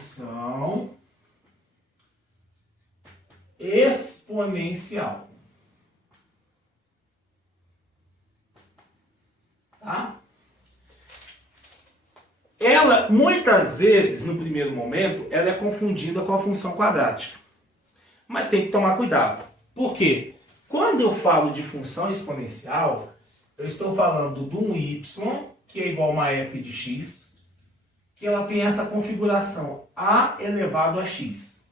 função exponencial. Tá? Ela, muitas vezes, no primeiro momento, ela é confundida com a função quadrática. Mas tem que tomar cuidado. Por quê? Quando eu falo de função exponencial, eu estou falando de um y, que é igual a uma f de x, que ela tem essa configuração a elevado a x.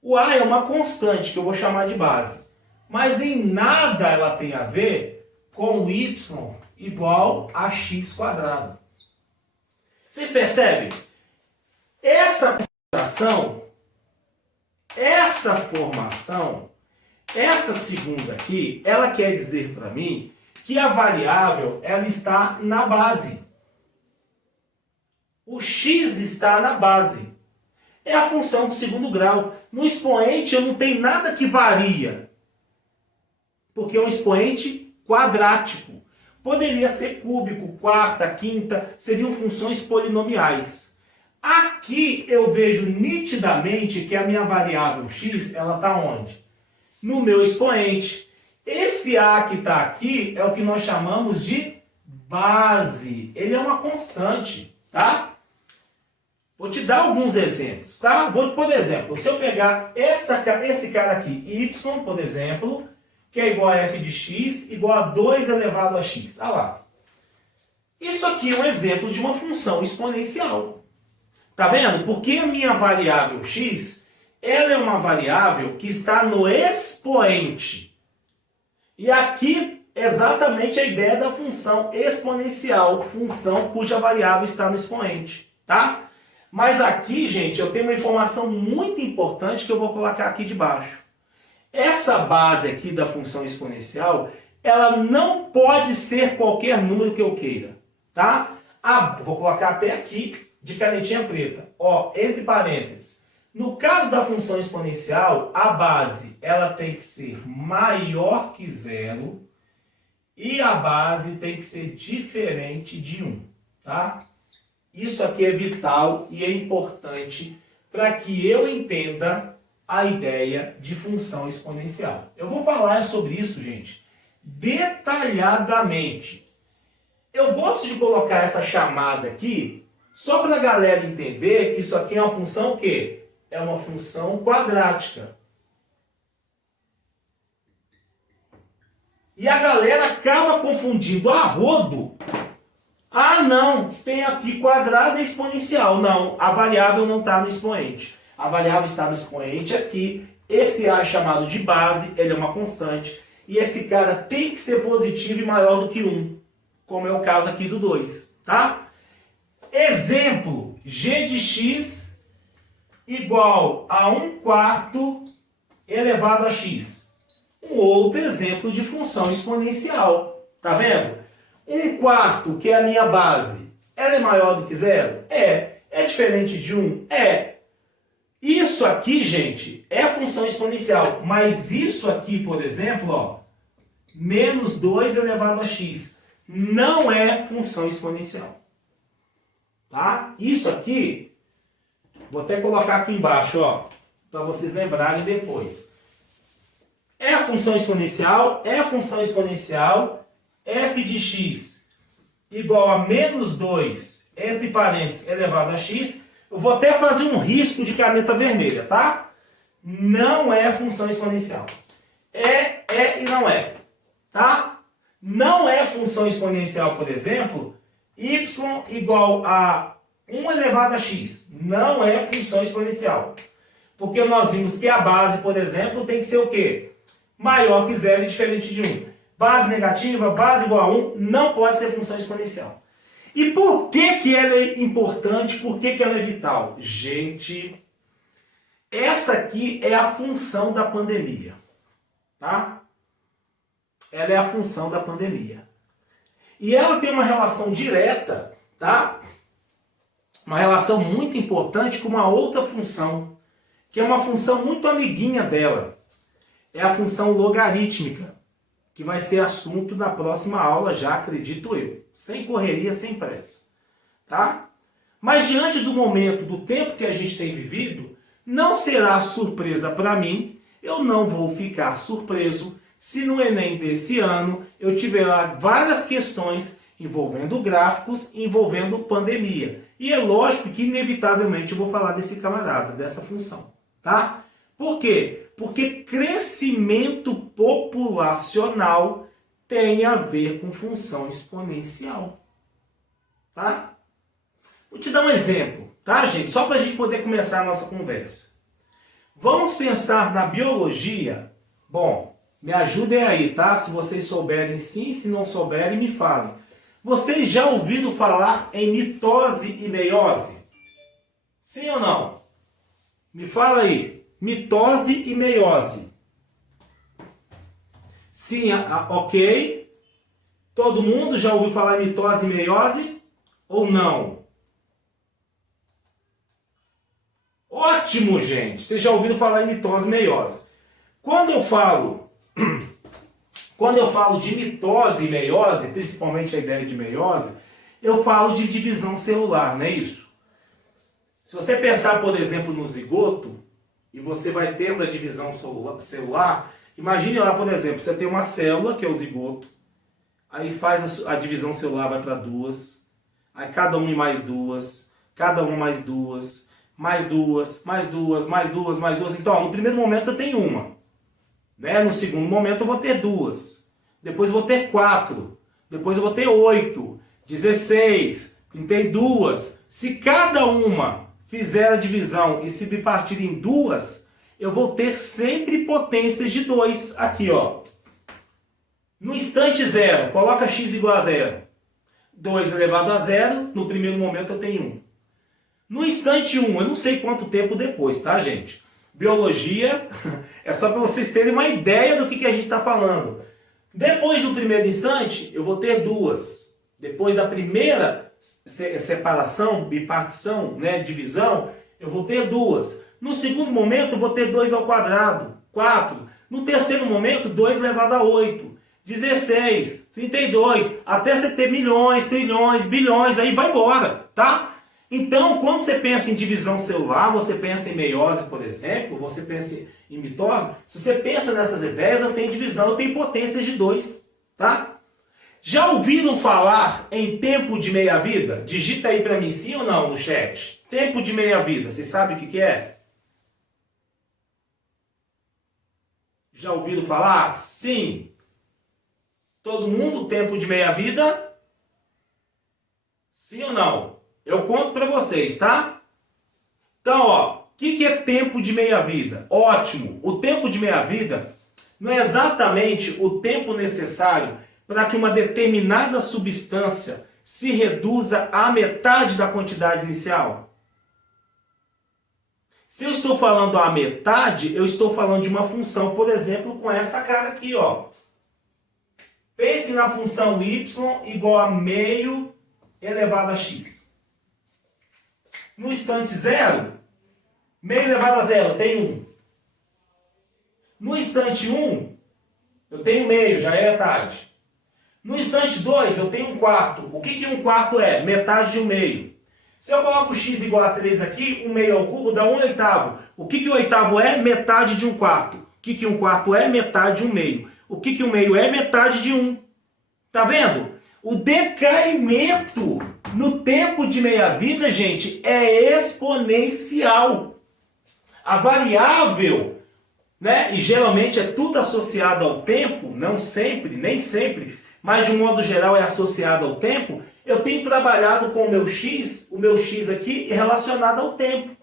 O a é uma constante, que eu vou chamar de base. Mas em nada ela tem a ver com y igual a x quadrado. Vocês percebem? Essa formação, essa segunda aqui, ela quer dizer para mim que a variável ela está na base. O x está na base. É a função do segundo grau. No expoente eu não tenho nada que varia, porque é um expoente quadrático. Poderia ser cúbico, quarta, quinta, seriam funções polinomiais. Aqui eu vejo nitidamente que a minha variável x, ela está onde? No meu expoente. Esse a que está aqui é o que nós chamamos de base. Ele é uma constante, tá? Vou te dar alguns exemplos, tá? Por exemplo, se eu pegar esse cara aqui, y, por exemplo, que é igual a f de x, igual a 2 elevado a x. Olha lá. Isso aqui é um exemplo de uma função exponencial. Tá vendo? Porque a minha variável x, ela é uma variável que está no expoente. E aqui, exatamente a ideia da função exponencial, função cuja variável está no expoente, tá? Mas aqui, gente, eu tenho uma informação muito importante que eu vou colocar aqui de baixo. Essa base aqui da função exponencial, ela não pode ser qualquer número que eu queira, tá? Vou colocar até aqui de canetinha preta, ó, entre parênteses. No caso da função exponencial, a base ela tem que ser maior que 0 e a base tem que ser diferente de 1, tá? Isso aqui é vital e é importante para que eu entenda a ideia de função exponencial. Eu vou falar sobre isso, gente, detalhadamente. Eu gosto de colocar essa chamada aqui só para a galera entender que isso aqui é uma função o quê? É uma função quadrática. E a galera acaba confundindo a rodo. Ah, não, tem aqui quadrado e exponencial. Não, a variável não está no expoente. A variável está no expoente aqui. Esse a é chamado de base, ele é uma constante. E esse cara tem que ser positivo e maior do que 1, como é o caso aqui do 2, tá? Exemplo, g de x igual a 1/4 elevado a x. Um outro exemplo de função exponencial, tá vendo? 1/4, que é a minha base, ela é maior do que 0? É. É diferente de 1? É. Isso aqui, gente, é função exponencial. Mas isso aqui, por exemplo, ó, menos 2 elevado a x, não é função exponencial. Tá? Isso aqui, vou até colocar aqui embaixo, ó, para vocês lembrarem depois. É função exponencial, f de x igual a menos 2, entre parênteses, elevado a x. Eu vou até fazer um risco de caneta vermelha, tá? Não é função exponencial. É e não é, tá? Não é função exponencial, por exemplo, y igual a 1 elevado a x. Não é função exponencial. Porque nós vimos que a base, por exemplo, tem que ser o quê? Maior que 0 e diferente de 1. Base negativa, base igual a 1, não pode ser função exponencial. E por que ela é importante? Por que ela é vital? Gente, essa aqui é a função da pandemia, tá? Ela é a função da pandemia. E ela tem uma relação direta, tá? Uma relação muito importante com uma outra função, que é uma função muito amiguinha dela. É a função logarítmica, que vai ser assunto da próxima aula já, acredito eu. Sem correria, sem pressa. Tá? Mas diante do momento, do tempo que a gente tem vivido, não será surpresa para mim, eu não vou ficar surpreso se no Enem desse ano eu tiver lá várias questões envolvendo gráficos, envolvendo pandemia. E é lógico que inevitavelmente eu vou falar desse camarada, dessa função, tá? Por quê? Porque crescimento populacional tem a ver com função exponencial, tá? Vou te dar um exemplo, tá, gente? Só para a gente poder começar a nossa conversa. Vamos pensar na biologia. Bom, me ajudem aí, tá? Se vocês souberem sim, se não souberem, me falem. Vocês já ouviram falar em mitose e meiose? Sim ou não? Me fala aí. Mitose e meiose. Sim, ok. Todo mundo já ouviu falar em mitose e meiose? Ou não? Ótimo, gente! Vocês já ouviram falar em mitose e meiose. Quando eu falo de mitose e meiose, principalmente a ideia de meiose, eu falo de divisão celular, não é isso? Se você pensar, por exemplo, no zigoto, e você vai tendo a divisão celular, imagine lá, por exemplo, você tem uma célula, que é o zigoto, aí faz a divisão celular, vai para duas, aí cada uma mais duas, cada uma mais duas, mais duas, mais duas, mais duas, mais duas. Então, no primeiro momento eu tenho uma. Né? No segundo momento eu vou ter duas. Depois eu vou ter 4. Depois eu vou ter 8, 16, 32. Se cada uma fizer a divisão e se bipartir em duas, eu vou ter sempre potências de 2. Aqui, ó. No instante zero, coloca x igual a zero. 2 elevado a zero, no primeiro momento eu tenho 1. No instante 1, eu não sei quanto tempo depois, tá, gente? Biologia é só para vocês terem uma ideia do que a gente está falando. Depois do primeiro instante, eu vou ter 2. Depois da primeira separação, bipartição, né, divisão, eu vou ter 2. No segundo momento, eu vou ter 2 ao quadrado, 4. No terceiro momento, 2 elevado a 8, 16, 32, até você ter milhões, trilhões, bilhões, aí vai embora, tá? Então, quando você pensa em divisão celular, você pensa em meiose, por exemplo, você pensa em mitose, se você pensa nessas ideias, eu tenho divisão, eu tenho potências de 2, tá? Já ouviram falar em tempo de meia-vida? Digita aí para mim, sim ou não, no chat. Tempo de meia-vida, vocês sabem o que é? Já ouviram falar? Sim. Todo mundo, tempo de meia-vida? Sim ou não? Eu conto para vocês, tá? Então, ó, o que é tempo de meia-vida? Ótimo! O tempo de meia-vida não é exatamente o tempo necessário para que uma determinada substância se reduza à metade da quantidade inicial. Se eu estou falando à metade, eu estou falando de uma função, por exemplo, com essa cara aqui, ó. Pense na função y igual a meio elevado a x. No instante zero, meio elevado a zero, eu tenho 1. No instante 1, eu tenho meio, já é metade. No instante 2, eu tenho 1/4. O que 1/4 é? Metade de 1 meio. Se eu coloco x igual a 3 aqui, 1 meio ao cubo dá 1/8. O que 1/8 é? Metade de 1/4. O que 1/4 é? Metade de 1 meio. O que 1 meio é? Metade de 1. Tá vendo? O decaimento no tempo de meia-vida, gente, é exponencial. A variável, né, e geralmente é tudo associado ao tempo, não sempre, nem sempre, mas de um modo geral é associado ao tempo, eu tenho trabalhado com o meu x aqui relacionado ao tempo.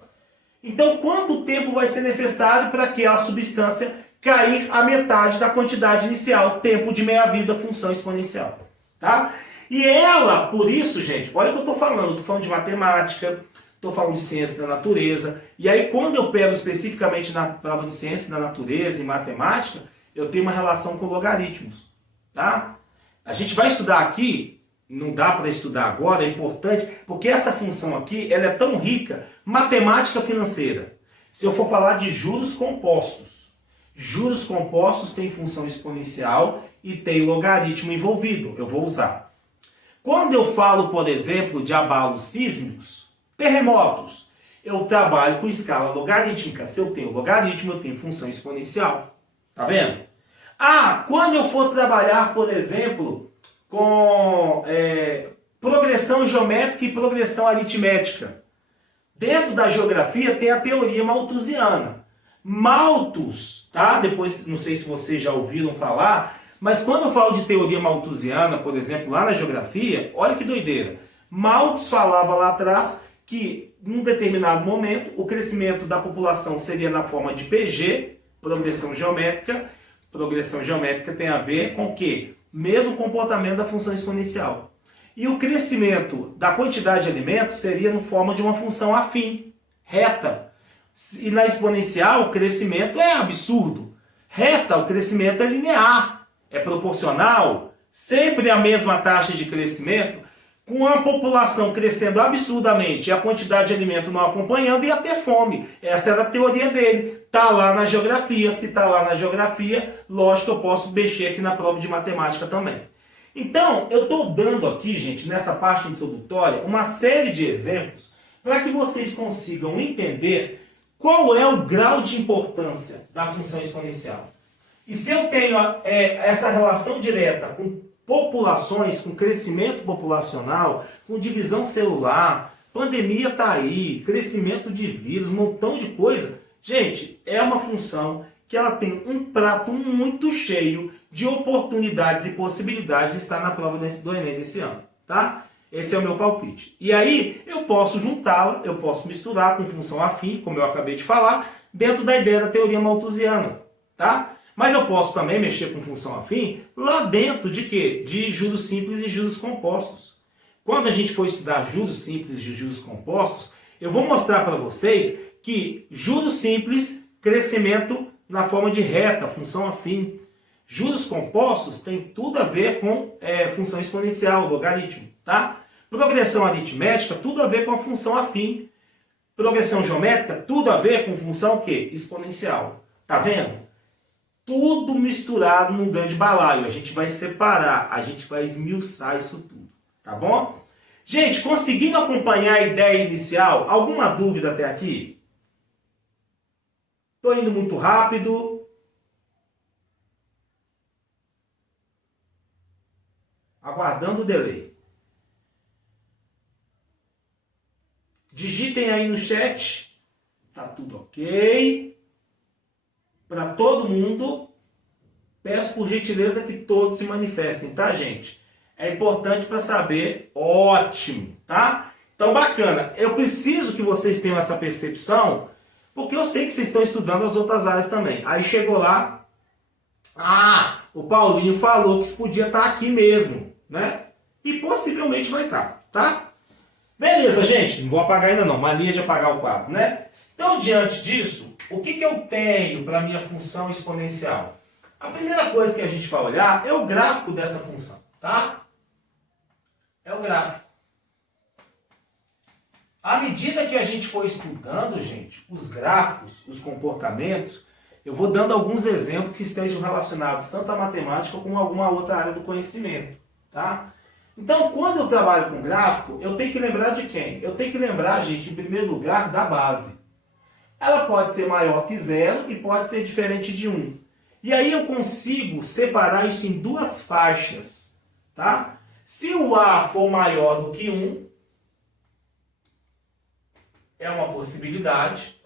Então, quanto tempo vai ser necessário para aquela substância cair à metade da quantidade inicial? Tempo de meia-vida, função exponencial. Tá? E ela, por isso, gente, olha o que eu estou falando de matemática, estou falando de ciência da natureza, e aí quando eu pego especificamente na prova de ciência da natureza e matemática, eu tenho uma relação com logaritmos, tá? A gente vai estudar aqui, não dá para estudar agora, é importante, porque essa função aqui, ela é tão rica, matemática financeira. Se eu for falar de juros compostos têm função exponencial e tem logaritmo envolvido, eu vou usar. Quando eu falo, por exemplo, de abalos sísmicos, Terremotos. Eu trabalho com escala logarítmica. Se eu tenho logaritmo, eu tenho função exponencial. Tá vendo? Ah, quando eu for trabalhar, por exemplo, com progressão geométrica e progressão aritmética. Dentro da geografia tem a teoria malthusiana. Malthus, tá? Depois, não sei se vocês já ouviram falar, mas quando eu falo de teoria malthusiana, por exemplo, lá na geografia, olha que doideira. Malthus falava lá atrás que, num determinado momento, o crescimento da população seria na forma de PG, progressão geométrica. Progressão geométrica tem a ver com o quê? Mesmo comportamento da função exponencial. E o crescimento da quantidade de alimentos seria na forma de uma função afim, reta. E na exponencial, o crescimento é absurdo. Reta, o crescimento é linear, é proporcional, sempre a mesma taxa de crescimento, com a população crescendo absurdamente e a quantidade de alimento não acompanhando, ia ter fome. Essa era a teoria dele. Está lá na geografia. Se está lá na geografia, lógico que eu posso mexer aqui na prova de matemática também. Então, eu estou dando aqui, gente, nessa parte introdutória, uma série de exemplos para que vocês consigam entender qual é o grau de importância da função exponencial. E se eu tenho essa relação direta com populações, com crescimento populacional, com divisão celular, pandemia está aí, crescimento de vírus, um montão de coisa, gente, é uma função que ela tem um prato muito cheio de oportunidades e possibilidades de estar na prova do Enem desse ano, tá? Esse é o meu palpite. E aí eu posso juntá-la, eu posso misturar com função afim, como eu acabei de falar, dentro da ideia da teoria malthusiana, tá? Mas eu posso também mexer com função afim lá dentro de quê? De juros simples e juros compostos. Quando a gente for estudar juros simples e juros compostos, eu vou mostrar para vocês que juros simples, crescimento na forma de reta, função afim. Juros compostos tem tudo a ver com função exponencial, logaritmo, tá? Progressão aritmética, tudo a ver com a função afim. Progressão geométrica, tudo a ver com função o quê? Exponencial. Tá vendo? Tudo misturado num grande balaio. A gente vai separar, a gente vai esmiuçar isso tudo, tá bom? Gente, conseguiram acompanhar a ideia inicial? Alguma dúvida até aqui? Estou indo muito rápido. Aguardando o delay. Digitem aí no chat. Tá tudo ok. Para todo mundo. Peço por gentileza que todos se manifestem, tá, gente? É importante para saber. Ótimo, tá? Então, bacana. Eu preciso que vocês tenham essa percepção, porque eu sei que vocês estão estudando as outras áreas também. Aí chegou lá. Ah, o Paulinho falou que isso podia estar aqui mesmo, né? E possivelmente vai estar, tá? Beleza, gente. Não vou apagar ainda não. Mania de apagar o quadro, né? Então, diante disso, o que eu tenho para a minha função exponencial? A primeira coisa que a gente vai olhar é o gráfico dessa função, tá? É o gráfico. À medida que a gente for estudando, gente, os gráficos, os comportamentos, eu vou dando alguns exemplos que estejam relacionados tanto à matemática como a alguma outra área do conhecimento, tá? Então, quando eu trabalho com gráfico, eu tenho que lembrar de quem? Eu tenho que lembrar, gente, em primeiro lugar, da base. Ela pode ser maior que 0 e pode ser diferente de 1. E aí eu consigo separar isso em duas faixas, tá? Se o A for maior do que 1, é uma possibilidade.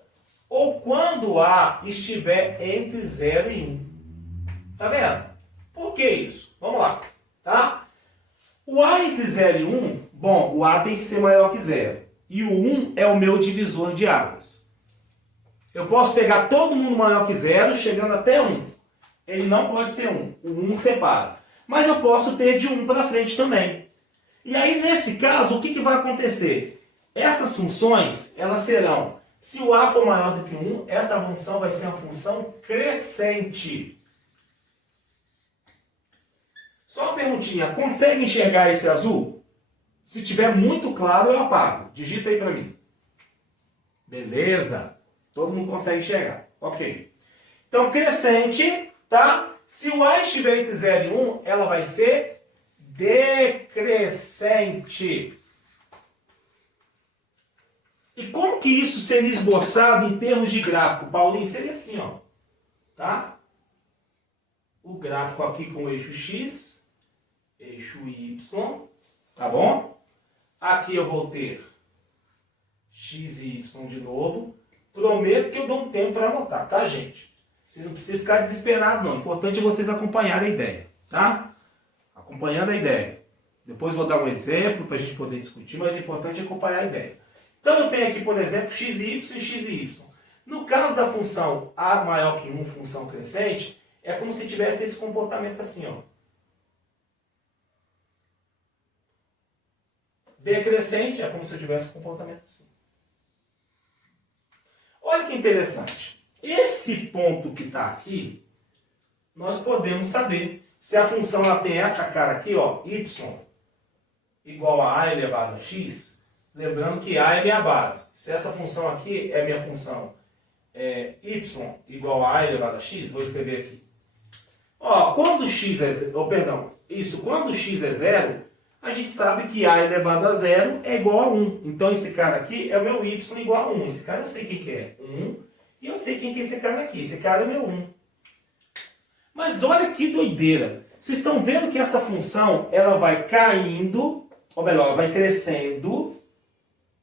Ou quando o A estiver entre 0 e 1. Tá vendo? Por que isso? Vamos lá, tá? O A entre 0 e 1, bom, o A tem que ser maior que 0. E o 1 é o meu divisor de águas. Eu posso pegar todo mundo maior que 0, chegando até 1. Ele não pode ser 1. O 1 separa. Mas eu posso ter de 1 para frente também. E aí, nesse caso, o que vai acontecer? Essas funções, elas serão, se o A for maior do que 1, essa função vai ser uma função crescente. Só uma perguntinha, consegue enxergar esse azul? Se tiver muito claro, eu apago. Digita aí para mim. Beleza. Todo mundo consegue enxergar. Ok. Então, crescente, tá? Se o A estiver entre 0 e 1, ela vai ser decrescente. E como que isso seria esboçado em termos de gráfico, Paulinho? Seria assim, ó, tá? O gráfico aqui com o eixo X, eixo Y, tá bom? Aqui eu vou ter X e Y de novo. Prometo que eu dou um tempo para anotar, tá, gente? Vocês não precisam ficar desesperados, não. O importante é vocês acompanharem a ideia, tá? Acompanhando a ideia. Depois vou dar um exemplo para a gente poder discutir, mas o importante é acompanhar a ideia. Então eu tenho aqui, por exemplo, x e y e x e y. No caso da função a maior que 1, função crescente, é como se tivesse esse comportamento assim, ó. Decrescente é como se eu tivesse um comportamento assim. Olha que interessante. Esse ponto que está aqui, nós podemos saber se a função ela tem essa cara aqui, ó, y igual a a elevado a x, lembrando que a é minha base. Se essa função aqui é minha função y igual a elevado a x, vou escrever aqui. Ó, quando x é, quando x é zero, a gente sabe que a elevado a zero é igual a 1. Então esse cara aqui é o meu y igual a 1. Esse cara eu sei quem que é, 1. E eu sei quem que é esse cara aqui. Esse cara é o meu 1. Mas olha que doideira. Vocês estão vendo que essa função ela vai caindo, ou melhor, ela vai crescendo.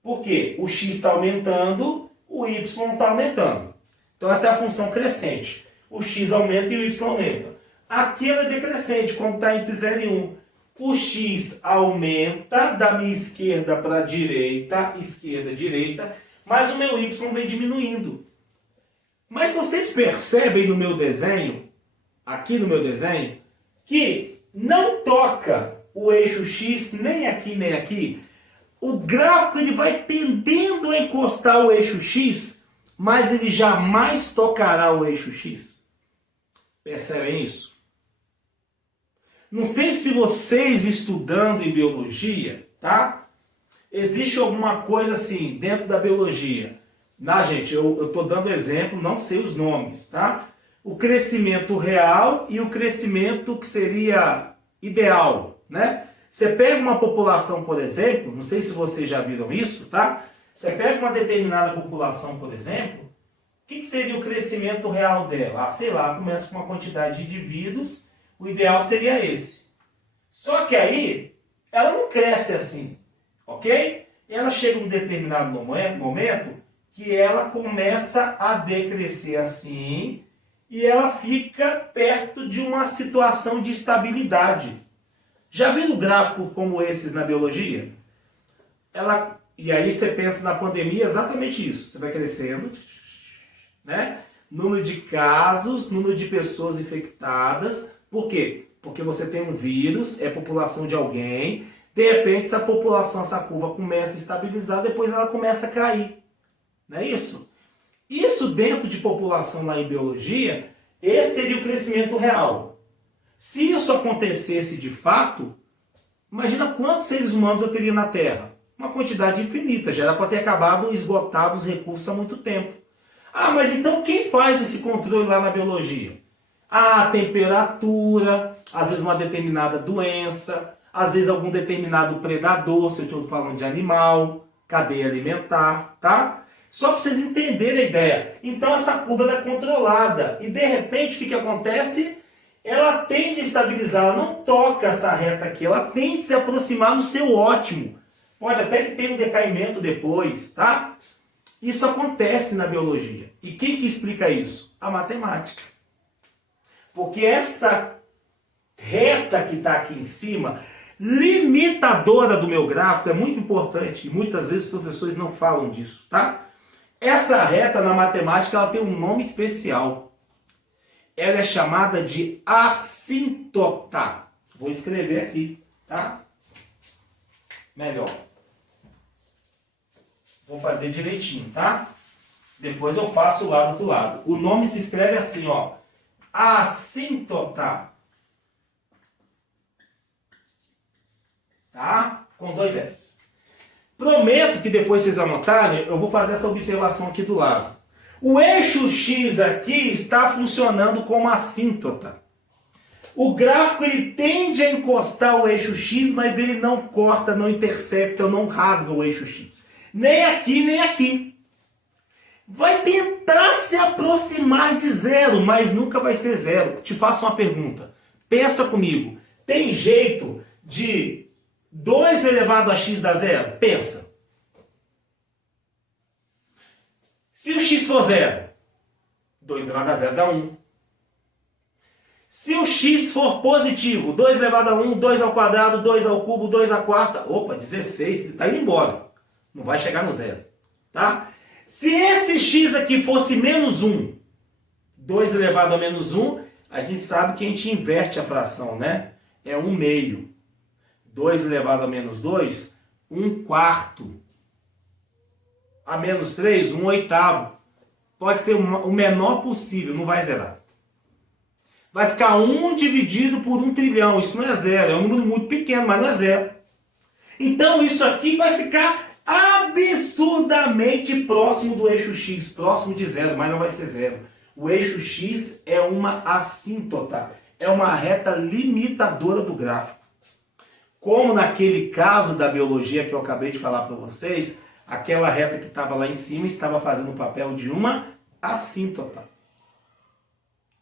Por quê? O x está aumentando, o y está aumentando. Então essa é a função crescente. O x aumenta e o y aumenta. Aqui ela é decrescente, quando está entre 0 e 1. O x aumenta da minha esquerda para a direita, esquerda, direita, mas o meu y vem diminuindo. Mas vocês percebem no meu desenho, aqui no meu desenho, que não toca o eixo x nem aqui nem aqui. O gráfico ele vai tendendo a encostar o eixo x, mas ele jamais tocará o eixo x. Percebem isso? Não sei se vocês estudando em biologia, tá? Existe alguma coisa assim dentro da biologia. Gente, eu estou dando exemplo, não sei os nomes, tá? O crescimento real e o crescimento que seria ideal, né? Você pega uma população, por exemplo, não sei se vocês já viram isso, tá? Você pega uma determinada população, por exemplo, o que seria o crescimento real dela? Sei lá, começa com uma quantidade de indivíduos, o ideal seria esse. Só que aí, ela não cresce assim, ok? Ela chega em um determinado momento que ela começa a decrescer assim e ela fica perto de uma situação de estabilidade. Já viu um gráfico como esses na biologia? E aí você pensa na pandemia, exatamente isso. Você vai crescendo, né? Número de casos, número de pessoas infectadas. Por quê? Porque você tem um vírus, é população de alguém, de repente essa população, essa curva começa a estabilizar, depois ela começa a cair. Não é isso? Isso dentro de população lá em biologia, esse seria o crescimento real. Se isso acontecesse de fato, imagina quantos seres humanos eu teria na Terra. Uma quantidade infinita, já era para ter acabado, esgotado os recursos há muito tempo. Ah, mas então quem faz esse controle lá na biologia? A temperatura, às vezes uma determinada doença, às vezes algum determinado predador, se eu estou falando de animal, cadeia alimentar, tá? Só para vocês entenderem a ideia. Então essa curva ela é controlada e de repente o que acontece? Ela tende a estabilizar, ela não toca essa reta aqui, ela tende a se aproximar no seu ótimo. Pode até que tenha um decaimento depois, tá? Isso acontece na biologia. E quem que explica isso? A matemática. Porque essa reta que está aqui em cima, limitadora do meu gráfico, é muito importante. E muitas vezes os professores não falam disso, tá? Essa reta na matemática ela tem um nome especial. Ela é chamada de assíntota. Vou escrever aqui, tá? Melhor. Vou fazer direitinho, tá? Depois eu faço lá do outro lado. O nome se escreve assim, ó. Assíntota. Tá? Com 2 S. Prometo que depois vocês anotarem, eu vou fazer essa observação aqui do lado. O eixo X aqui está funcionando como assíntota. O gráfico ele tende a encostar o eixo X, mas ele não corta, não intercepta, não rasga o eixo X. Nem aqui, nem aqui. Vai tentar se aproximar de zero, mas nunca vai ser zero. Te faço uma pergunta. Pensa comigo. Tem jeito de 2 elevado a x dar zero? Pensa. Se o x for zero, 2 elevado a zero dá 1. Se o x for positivo, 2 elevado a 1, 2 ao quadrado, 2 ao cubo, 2 à quarta, opa, 16, está indo embora. Não vai chegar no zero. Tá? Se esse x aqui fosse menos 1, 2 elevado a menos 1, a gente sabe que a gente inverte a fração, né? É 1 meio. 2 elevado a menos 2, 1 quarto. A menos 3, 1 oitavo. Pode ser o menor possível, não vai zerar. Vai ficar 1 dividido por 1 trilhão. Isso não é zero, é um número muito pequeno, mas não é zero. Então isso aqui vai ficar absurdamente próximo do eixo x, próximo de zero, mas não vai ser zero. O eixo x é uma assíntota, é uma reta limitadora do gráfico. Como naquele caso da biologia que eu acabei de falar para vocês, aquela reta que estava lá em cima estava fazendo o papel de uma assíntota.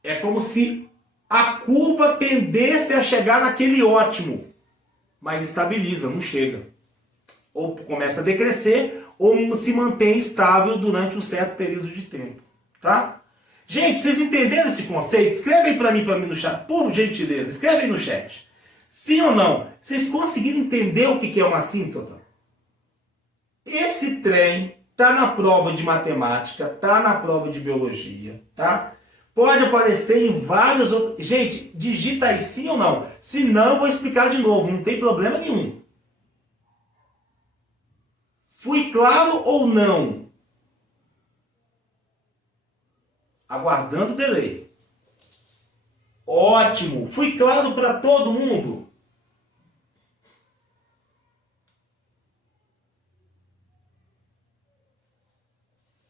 É como se a curva tendesse a chegar naquele ótimo, mas estabiliza, não chega. Ou começa a decrescer, ou se mantém estável durante um certo período de tempo. Tá? Gente, vocês entenderam esse conceito? Escreve aí para mim no chat, por gentileza. Escreve aí no chat. Sim ou não? Vocês conseguiram entender o que é uma assíntota? Esse trem tá na prova de matemática, tá na prova de biologia, tá? Pode aparecer em vários outros... Gente, digita aí sim ou não. Se não, eu vou explicar de novo, não tem problema nenhum. Fui claro ou não? Aguardando o delay. Ótimo. Fui claro para todo mundo?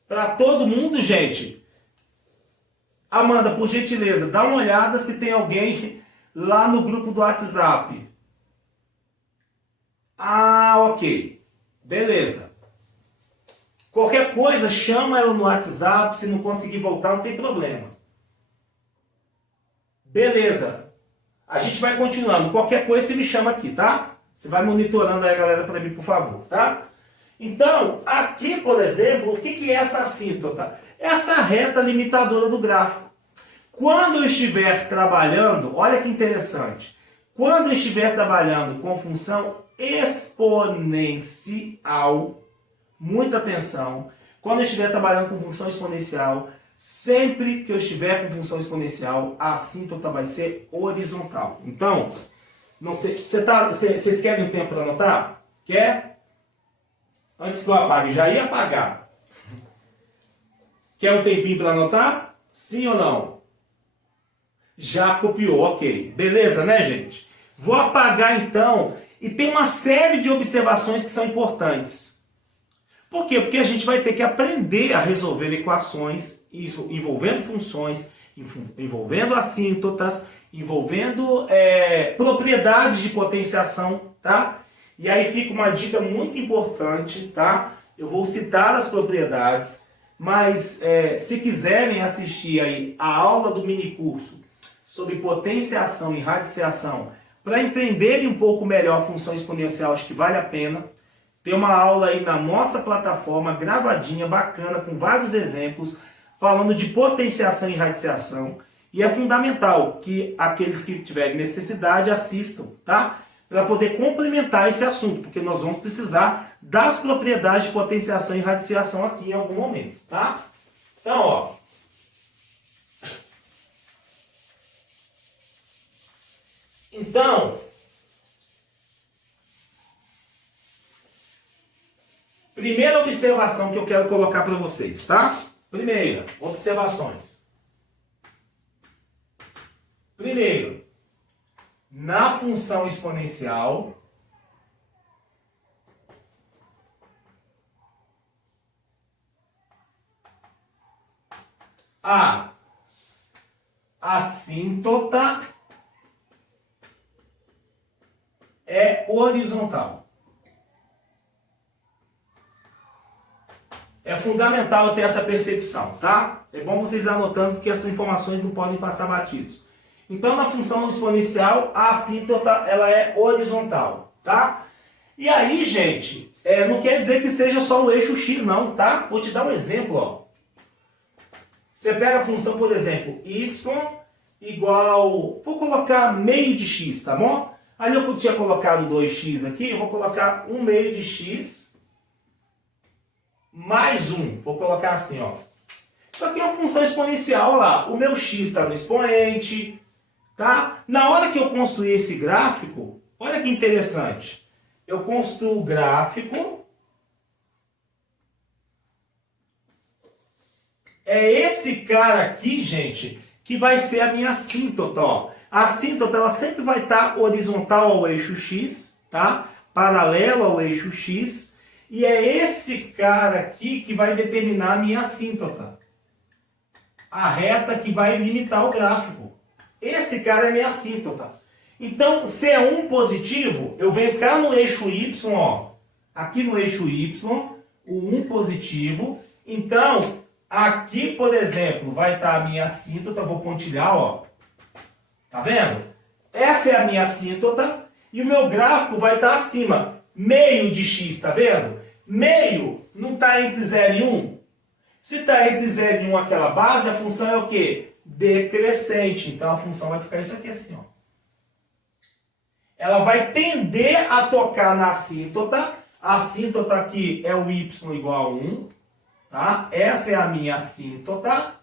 Para todo mundo, gente? Amanda, por gentileza, dá uma olhada se tem alguém lá no grupo do WhatsApp. Ah, ok. Beleza. Qualquer coisa, chama ela no WhatsApp. Se não conseguir voltar, não tem problema. Beleza. A gente vai continuando. Qualquer coisa, você me chama aqui, tá? Você vai monitorando aí a galera para mim, por favor, tá? Então, aqui, por exemplo, o que é essa assíntota? Essa reta limitadora do gráfico. Quando eu estiver trabalhando, olha que interessante. Quando eu estiver trabalhando com função exponencial, muita atenção, quando eu estiver trabalhando com função exponencial, sempre que eu estiver com função exponencial, a assíntota vai ser horizontal. Então, não sei, vocês querem um tempo para anotar? Quer? Antes que eu apague, já ia apagar. Quer um tempinho para anotar? Sim ou não? Já copiou, ok. Beleza, né, gente? Vou apagar então, e tem uma série de observações que são importantes. Por quê? Porque a gente vai ter que aprender a resolver equações, isso envolvendo funções, envolvendo assíntotas, envolvendo propriedades de potenciação, tá? E aí fica uma dica muito importante, tá? Eu vou citar as propriedades, mas se quiserem assistir aí a aula do minicurso sobre potenciação e radiciação, para entenderem um pouco melhor a função exponencial, acho que vale a pena. Tem uma aula aí na nossa plataforma, gravadinha, bacana, com vários exemplos, falando de potenciação e radiciação. E é fundamental que aqueles que tiverem necessidade assistam, tá? Para poder complementar esse assunto, porque nós vamos precisar das propriedades de potenciação e radiciação aqui em algum momento, tá? Então, ó. Então, primeira observação que eu quero colocar para vocês, tá? Primeira, observações. Primeiro, na função exponencial, a assíntota é horizontal. É fundamental eu ter essa percepção, tá? É bom vocês anotando porque essas informações não podem passar batidos. Então, na função exponencial, a assíntota ela é horizontal, tá? E aí, gente, não quer dizer que seja só o eixo x, não, tá? Vou te dar um exemplo, ó. Você pega a função, por exemplo, y igual... Vou colocar meio de x, tá bom? Ali eu tinha colocado 2x aqui, eu vou colocar 1 meio de x mais 1. Vou colocar assim, ó. Isso aqui é uma função exponencial, ó lá. O meu x está no expoente, tá? Na hora que eu construir esse gráfico, olha que interessante. Eu construo o gráfico. É esse cara aqui, gente, que vai ser a minha assíntota, ó. A assíntota ela sempre vai estar horizontal ao eixo x, tá? Paralelo ao eixo x. E é esse cara aqui que vai determinar a minha assíntota. A reta que vai limitar o gráfico. Esse cara é minha assíntota. Então, se é 1 positivo, eu venho cá no eixo y, ó. Aqui no eixo y, o 1 positivo. Então, aqui, por exemplo, vai estar a minha assíntota. Vou pontilhar, ó. Tá vendo? Essa é a minha assíntota. E o meu gráfico vai estar acima. Meio de x, tá vendo? Meio não está entre 0 e 1? Se está entre 0 e 1 aquela base, a função é o quê? Decrescente. Então a função vai ficar isso aqui assim, ó. Ela vai tender a tocar na assíntota. A assíntota aqui é o y igual a 1. Tá? Essa é a minha assíntota.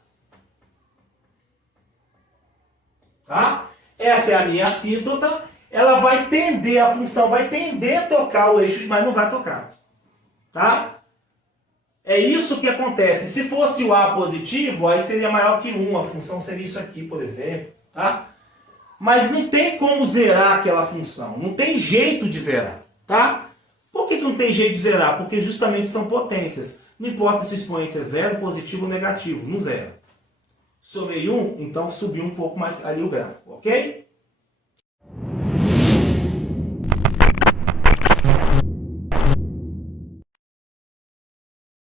Tá? Essa é a minha assíntota. Ela vai tender, a função vai tender a tocar o eixo, mas não vai tocar. Tá? É isso que acontece. Se fosse o A positivo, aí seria maior que 1. A função seria isso aqui, por exemplo. Tá? Mas não tem como zerar aquela função. Não tem jeito de zerar. Tá? Por que não tem jeito de zerar? Porque justamente são potências. Não importa se o expoente é 0, positivo ou negativo. Não zera. Somei 1, então subiu um pouco mais ali o gráfico. Ok?